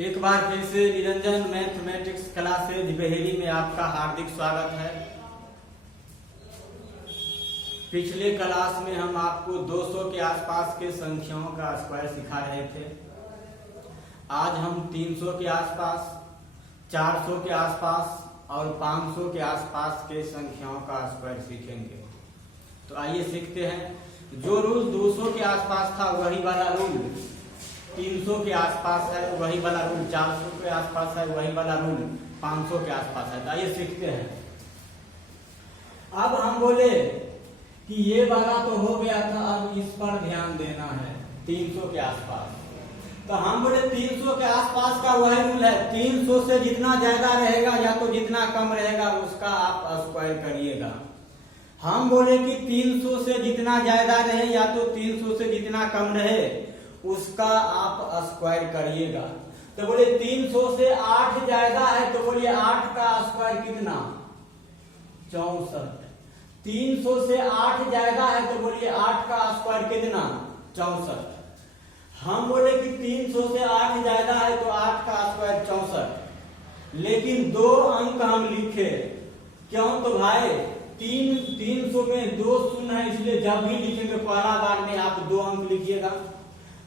एक बार फिर से निरंजन मैथमेटिक्स क्लासेज बहेरी में आपका हार्दिक स्वागत है। पिछले क्लास में हम आपको 200 के आसपास के संख्याओं का स्क्वायर सिखा रहे थे। आज हम 300 के आसपास, 400 के आसपास और 500 के आसपास के संख्याओं का स्क्वायर सीखेंगे। तो आइए सीखते हैं। जो रूल 200 के आसपास था वही वाला रूल 300 के आसपास है, वही वाला रूल 400 के आसपास है, वही वाला रूल 500 के आसपास है। तो आइए सीखते हैं। अब हम बोले कि ये वाला तो हो गया था, अब इस पर ध्यान देना है 300 के आसपास। तो हम बोले 300 के आसपास का वही रूल है, 300 से जितना ज्यादा रहेगा या तो जितना कम रहेगा उसका आप स्क्वायर करिएगा। हम बोले कि 300 से जितना ज्यादा रहे या तो 300 से जितना कम रहे उसका आप स्क्वायर करिएगा। तो बोले 300 से 8 ज्यादा है तो बोलिए 8 का स्क्वायर कितना 64। 300 से 8 ज्यादा है तो बोलिए 8 का स्क्वायर कितना 64। हम बोले कि 300 से 8 ज्यादा है तो 8 का स्क्वायर 64। लेकिन 2 अंक हम लिखे, क्यों? तो भाई 300 में 2 शून्य है, इसलिए जब भी लिखेंगे पहला बार में आप 2 अंक लिखिएगा।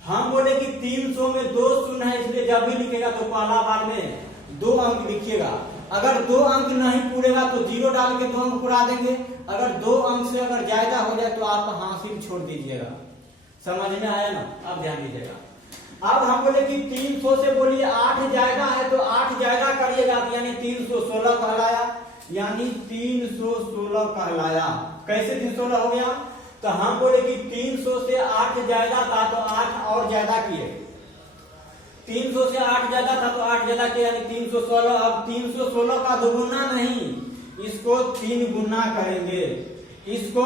हम बोले कि 300 में 2 शून्य है, इसलिए जब भी लिखेगा तो पहला बार में 2 अंक लिखिएगा। अगर 2 अंक नहीं पूरेगा तो 0 डाल के 2 अंक पूरा देंगे। अगर 2 अंक से अगर ज्यादा हो जाए तो आप हासिल छोड़ दीजिएगा। समझ में आया ना? अब ध्यान दीजिएगा। अब हम बोले कि 300 से बोलिए 8 ज्यादा है तो 8 ज्यादा करिएगा, यानी 316 कहलाया, यानी 316 कहलाया। कैसे 316 हो गया? तो हम बोले कि 300 से 8 ज्यादा था तो 8 और ज्यादा किए। 300 से 8 ज्यादा था तो 8 ज्यादा किए, यानी 316। अब 316 का 2 गुना नहीं, इसको 3 गुना करेंगे, इसको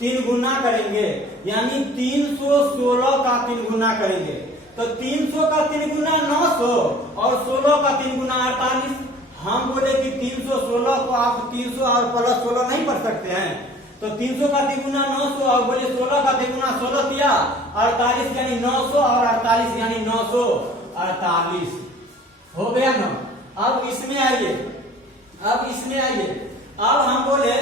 3 गुना करेंगे, यानी 316 का 3 गुना करेंगे। तो 300 का 3 गुना 900 और 16 का 3 गुना 48। हम बोले कि 316 को आप 300 और प्लस 16 नहीं पढ़ सकते हैं। तो 300 का 3 गुना 900 और बोले 16 का 3 गुना 16 किया 48, यानी 900 और 48 यानी 948 हो गया ना। अब इसमें आइए, अब हम बोले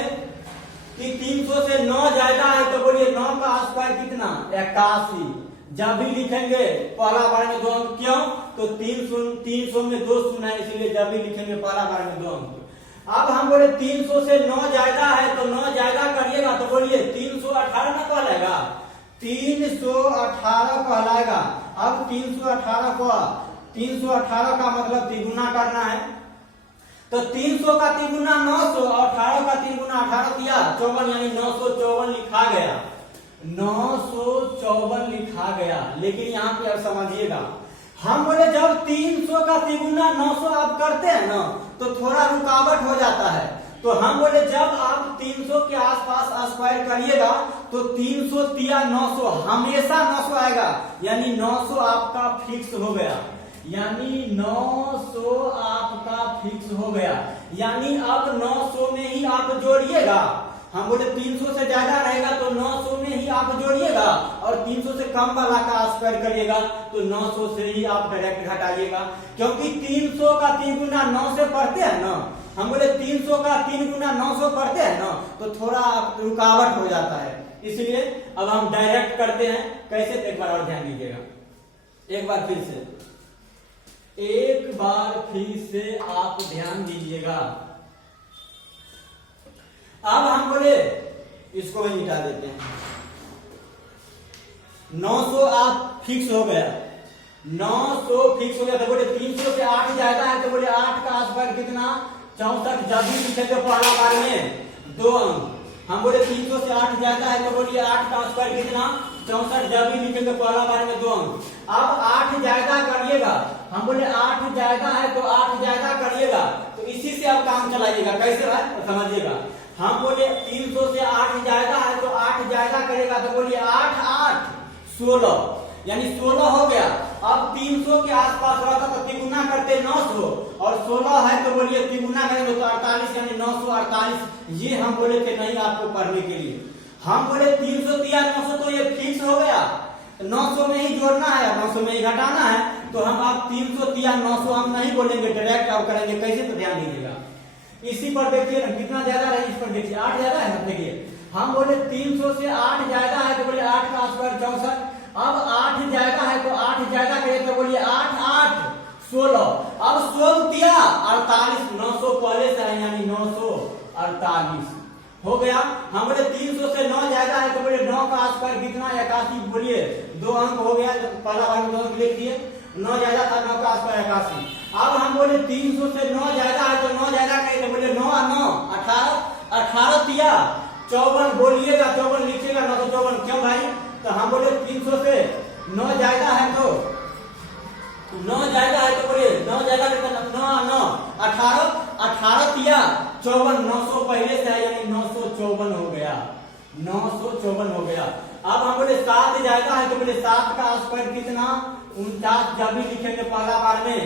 कि 300 से 9 ज्यादा है तो बोलिए 9 का स्क्वायर कितना 81। जब भी लिखेंगे पहला बार में 2 अंक, क्यों? तो 300 में 2 शून्य है, इसलिए जब भी लिखेंगे पहला बार में 2 अंक। अब हम बोले 300 से 9 ज्यादा है तो 9 ज्यादा करिएगा तो बोलिए 318 ना कहलाएगा, 318 कहलाएगा। अब 318 का मतलब तिगुना करना है। तो 300 का 3 गुना 900 और 18 का 3 गुना 18 किया 54, यानी 954 लिखा गया, 954 लिखा गया। लेकिन यहाँ पे अब समझिएगा, हम बोले जब 300 का 3 गुना 900 आप करते हैं ना तो थोड़ा रुकावट हो जाता है। तो हम बोले जब आप 300 के आसपास स्क्वायर करिएगा तो 300 तिया 900, हमेशा 900 आएगा, यानी 900 आपका फिक्स हो गया, यानी 900 आपका फिक्स हो गया। यानी अब 900 में ही आप जोड़िएगा। हम बोले 300 से ज्यादा रहेगा तो 900 में ही आप जोड़िएगा और 300 से कम वाला का स्क्वायर करिएगा तो 900 से ही आप डायरेक्ट घटाइएगा, क्योंकि 300 का 3 गुना 9 से पढ़ते हैं ना। हम बोले 300 का 3 गुना 900 पढ़ते हैं ना तो थोड़ा रुकावट हो जाता है, इसलिए अब हम डायरेक्ट करते हैं। कैसे? एक बार और ध्यान दीजिएगा, एक बार फिर से आप ध्यान दीजिएगा। अब हम बोले इसको भी मिटा देते हैं। 900 आप फिक्स हो गया, 900 फिक्स हो गया। तो बोले 300 से 8 ज्यादा है तो बोले 8 का स्क्वायर कितना 64। जब भी लिखेंगे पहला बार में 2 अंक। हम बोले 300 से 8 ज्यादा है तो बोलिए 8 का स्क्वायर कितना 64। जब भी लिखेंगे पहला बार में 2 अंक। अब 8 ज्यादा करिएगा, हम बोले 8 ज्यादा है तो 8 ज्यादा करिएगा, तो इसी से आप काम चलाइएगा। कैसे भाई? तो समझिएगा। हम बोले 300 से 8 ज्यादा है तो 8 ज्यादा करेगा तो बोलिए 8 8 16, यानी 16 हो गया। अब 300 के आसपास रहता तो तिगुना करते 900 और 16 है तो बोलिए तिगुना करेंगे तो 48, यानी 948। ये हम बोले थे नहीं आपको पढ़ने के लिए। हम बोले 300 दिया 900 तो ये फिक्स हो गया, 900 में ही जोड़ना है, 900 में ही घटाना है। तो तो हम आप 300 तिया 900 हम नहीं बोलेंगे, डायरेक्ट आप करेंगे कैसे, तो ध्यान दीजिएगा। इसी पर देखिए ना कितना ज्यादा है, इस पर देखिए 8 ज्यादा है ना, देखिए हम बोले 300 से 8 ज्यादा है तो बोले 8 का स्क्वायर 64। अब 8 ज्यादा है तो 8 ज्यादा करिए तो बोलिए 8 8 16। अब 16 तिया 48, 900 पहले से है यानी 948 हो गया। हम बोले 300 से 9 ज्यादा है तो बोले 9 का स्क्वायर कितना, 81, बोलिए 2 अंक हो गया, पहला वाला 2 अंक लिख दिए, 9 ज्यादा था 9 का स्क्वायर 81। अब हम बोले 300 से 9 ज्यादा है तो 9 ज्यादा करें तो बोले 9 9 18, 18 तिया 54, बोलिएगा 54 लिखिएगा 954, क्यों भाई, तो हम बोले 300 से 9 ज्यादा है तो 9 ज्यादा है तो बोलिए 9 ज्यादा करके 9 9 18, 18 तिया 54, 900 पहले से है यानी 954 हो गया, 954 हो गया। अब हम बोले 7 ज्यादा है तो बोले 7 का स्क्वायर कितना, 49, जब भी लिखेंगे पहला बार में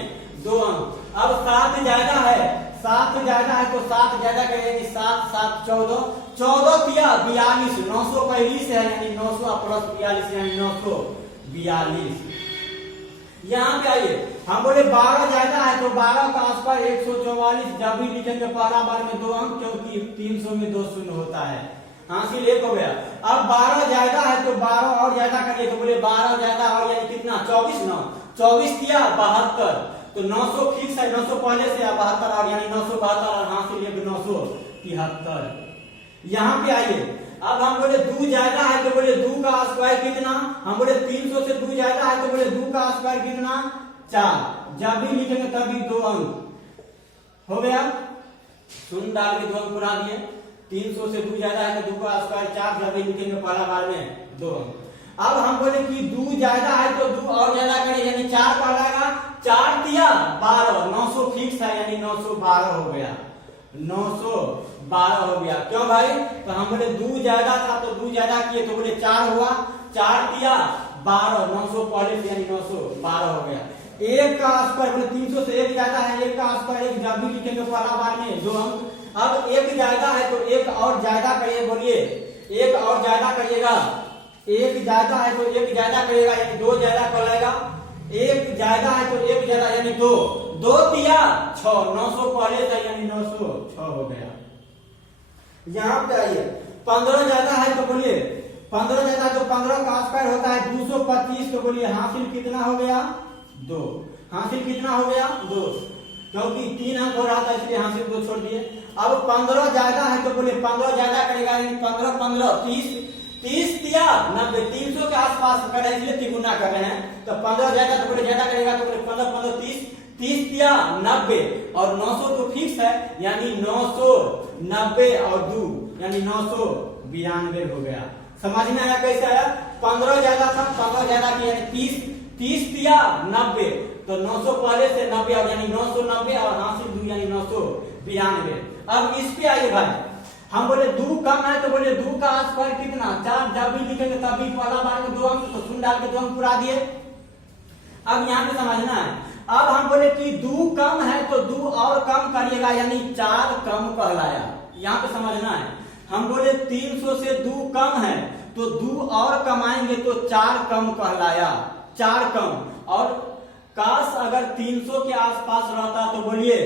2 अंक। अब 7 ज्यादा है, 7 ज्यादा है तो 7 ज्यादा करेंगे 7 7 14, 14 तिया 42, 900 पहली से है यानी 900 प्लस 42 यानी 942। यहाँ पे आइए, हम बोले 12 ज्यादा है तो 12 का स्क्वायर 144, जब भी लिखेंगे पहला बार में 2 अंक, क्योंकि 300 में 2 शून्य होता है, हासिल 1 हो गया। अब 12 ज्यादा है तो 12 और ज्यादा करिए तो बोले 12 ज्यादा और यानी कितना 24, 9 24 तिया 72, तो 900 फिक्स है, 900 पहले से 72 और यानी 972 और हासिल 973। यहाँ पे आइए, अब हम बोले 2 ज्यादा है तो बोले 2 का स्क्वायर कितना, हम बोले 300 से 2 ज्यादा है तो बोले 2 का स्क्वायर कितना 4, जब भी लिखेंगे तभी 2 अंक हो गया, शून्य डाल के 2 अंक पूरा दिए। 300 से 2 ज्यादा है तो 2 का स्क्वायर 4, जब भी लिखेंगे पहला बार में 2 अंक। अब हम बोले कि 2 ज्यादा है तो 2 और ज्यादा करें यानी 4 पर आएगा, 4 तिया 12, 900 फिक्स है यानी 912 हो गया, 912 हो गया, क्यों भाई, तो हम बोले 2 ज्यादा था तो 2 ज्यादा किए तो बोले 4 हुआ, 4 तिया 12, 900 पहले से यानी 912 हो गया। 1 का स्क्वायर बोले 300 से 1 ज्यादा है, 1 का स्क्वायर 1, जब भी लिखेंगे पहला बार में 2 अंक। अब 1 ज्यादा है तो 1 और ज्यादा करिए, बोलिए 1 और ज्यादा करिएगा, 1 ज्यादा है तो 1 ज्यादा करिएगा यानी 2 ज्यादा कर लेगा, 1 ज्यादा है तो 1 ज्यादा यानी 2, 2 तिया 6, 900 पहले से यानी 906 हो गया। यहाँ पे आइए, 15 ज्यादा है तो बोलिए 15 ज्यादा है तो 15 का स्क्वायर होता है 225, तो बोलिए हासिल कितना हो गया 2, हासिल कितना हो गया 2, क्योंकि 3 अंक हो रहा था इसलिए हासिल 2 छोड़ दिए। अब 15 ज्यादा है तो बोलिए 15 ज्यादा करेगा यानी 15 15 30, 30 तिया 90, 300 के आसपास कर रहे हैं इसलिए तिगुना कर रहे हैं, तो 15 ज्यादा तो बोले ज्यादा करेगा तो बोले 15 15 30, 30 तिया 90 और 900 तो फिक्स है यानी 990 और 2 यानी 992 हो गया। समझ में आया कैसे आया, 15 ज्यादा था 15 ज्यादा की यानी 30, 30 तिया 90, तो 900 पहले से 90 और यानी 990 और हासिल 2 यानी 992। अब इस पे आइए भाई, हम बोले 2 कम है तो बोले 2 का स्क्वायर कितना 4, जब भी लिखेंगे तभी पहला बार में 2 अंक, तो शून्य डाल के 2 अंक पूरा दिए। अब यहाँ पे समझना है, अब हम बोले कि 2 कम है तो 2 और कम करिएगा यानी 4 कम कहलाया, यहाँ पे समझना है। हम बोले 300 से 2 कम है तो 2 और कमाएंगे तो 4 कम कहलाया, 4 कम। और काश अगर 300 के आसपास रहता तो बोलिए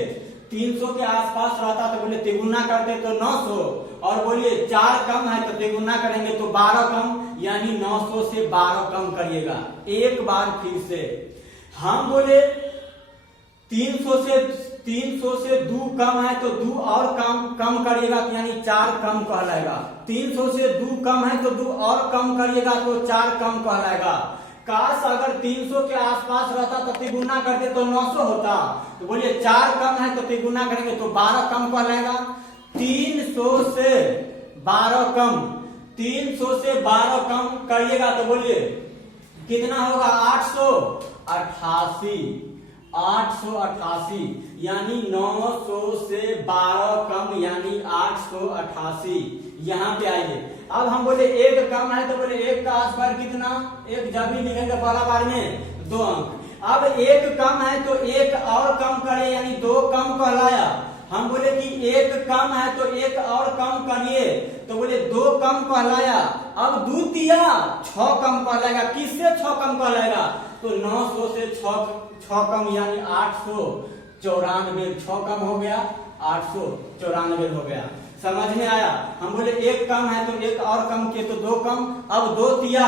300 के आसपास रहता तो बोले तिगुना करते तो 900, और बोलिए 4 कम है तो तिगुना करेंगे तो 12 कम यानी 900 से 12 कम करिएगा। एक बार फिर से हम बोले 300 से 2 कम है तो 2 और कम करिएगा यानी 4 कम कहलाएगा। 300 से 2 कम है तो 2 और कम करिएगा तो 4 कम कहलाएगा। काश अगर 300 के आसपास रहता तो तिगुना करते तो 900 होता, तो बोलिए 4 कम है तो तिगुना करेंगे तो 12 कम कहलाएगा। 300 से 12 कम, 300 से 12 कम करिएगा तो बोलिए कितना होगा 888, 888 यानी 900 से 12 कम यानी 888। यहाँ पे आइए, अब हम बोले 1 कम है तो बोले 1 का स्क्वायर कितना, 1 जब भी लिखेंगे पहला बार में 2 अंक। अब 1 कम है तो 1 और कम करे यानी 2 कम कहलाया। हम बोले कि 1 कम है तो 1 और कम करिए तो बोले 2 कम कहलाया। अब 2 तिया 6 कम कहलाएगा। किससे 6 कम कहलाएगा, तो तो 900 से 6 कम यानी 894, 6 कम हो गया 894 हो गया। समझ में आया? हम बोले एक कम है तो एक और कम किए तो 2 कम, अब 2 तिया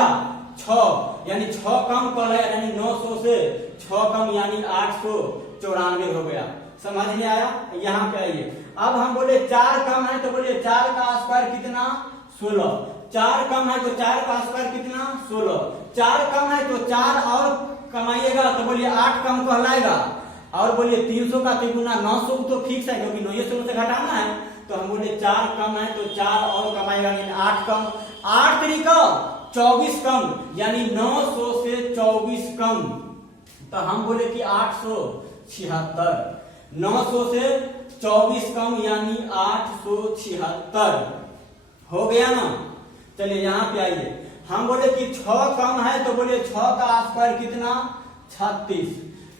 6 यानी 6 कम कर है, यानी 900 से 6 कम यानी 894 हो गया। समझ में आया? यहाँ पे आइए, अब हम बोले 4 कम है तो बोले 4 का स्क्वायर कितना 16, 4 कम है तो 4 का स्क्वायर कितना 16, 4 कम है तो 4 और कमाइएगा तो बोलिए 8 कम कहलाएगा। और बोलिए 300 का तिगुना 900 तो फिक्स है क्योंकि 900 से घटाना है, तो हम बोले 4 कम है तो 4 और कमाएगा यानी 8 कम, 8 तरीका 24 कम यानी 900 से 24 कम, तो हम बोले कि 876, 900 से 24 कम यानी 876 हो गया ना। चलिए यहाँ पे आइए, हम बोले कि 6 कम है तो बोले 6 का स्क्वायर कितना 36,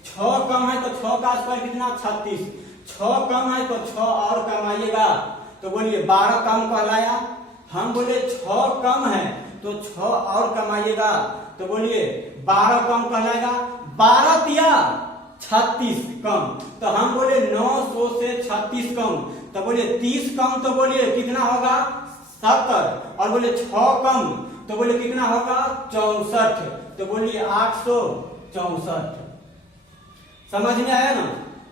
6 कम है तो 6 का स्क्वायर कितना 36, 6 कम है तो 6 और कमाइएगा तो बोलिए 12 कम कहलाया। हम बोले 6 कम है तो 6 और कमाइएगा तो बोलिए 12 कम कहलाएगा, 12 तिया 36 कम, तो हम बोले 900 से 36 कम, तो बोलिए 30 कम तो बोलिए कितना होगा 70, और बोले 6 कम तो बोले कितना होगा 64, तो बोलिए 864। समझ में आया ना?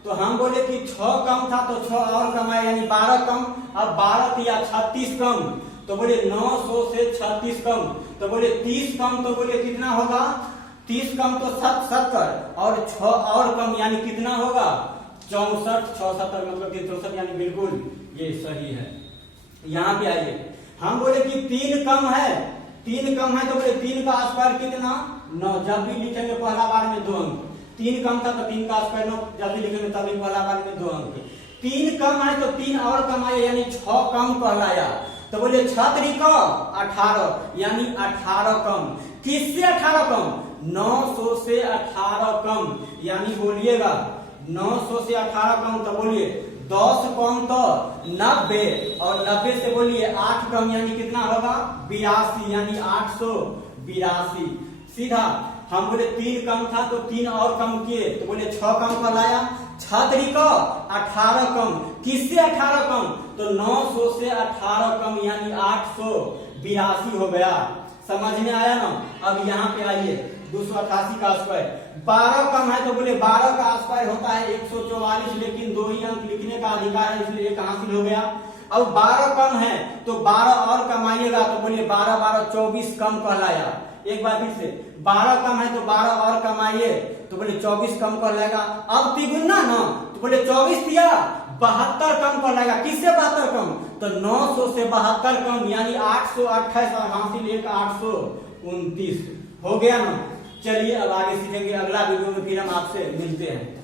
तो हम बोले कि 6 कम था तो 6 और कमाए यानी 12 कम, अब 12 तिया 36 कम, तो बोले 900 से 36 कम, तो बोले 30 कम तो बोले कितना होगा 30 कम तो 70 और 6 और कम यानी कितना होगा 64, 76 मतलब कि 64 यानी बिल्कुल ये सही है। यहाँ पे आइए, हम बोले कि 3 कम है, 3 कम है तो बोले 3 का स्क्वायर कितना 9, जब भी लिखेंगे पहला बार में 2 अंक, 3 कम था तो 3 का स्क्वायर 9, जब भी लिखेंगे तभी पहला बार में 2 अंक, 3 कम है तो 3 और कमाए यानी 6 कम कहलाया, तो बोले 6 तरीका 18 यानी 18 कम, किससे 18 कम 900 से 18 कम, यानी बोलिएगा 900 से 18 कम, तो बोलिए 10 कम तो 90 और 90 से बोलिए 8 कम यानी कितना होगा 82 यानी 882। सीधा हम बोले 3 कम था तो 3 और कम किए तो बोले 6 कम कहलाया, 6 तरीका 18 कम, किससे 18 कम तो 900 से 18 कम यानी 882 हो गया। समझ में आया ना? अब यहाँ पे आइए 288 का स्क्वायर, 12 कम है तो बोले 12 का स्क्वायर होता है 144, लेकिन 2 ही अंक लिखने का अधिकार है इसलिए एक हासिल हो गया। अब 12 कम है तो 12 और कमाइएगा तो बोलिए 12 12 24 कम कहलाया। एक बार फिर से 12 कम है तो 12 और कमाइए तो बोले 24 कम कहलाएगा। अब तिगुना ना तो बोले 24 दिया 72 कम कहलाएगा, किससे 72 कम तो 900 से 72 कम यानी 828 और हासिल एक 829 हो गया ना। चलिए अब आगे सीखेंगे, अगला वीडियो में फिर हम आपसे मिलते हैं।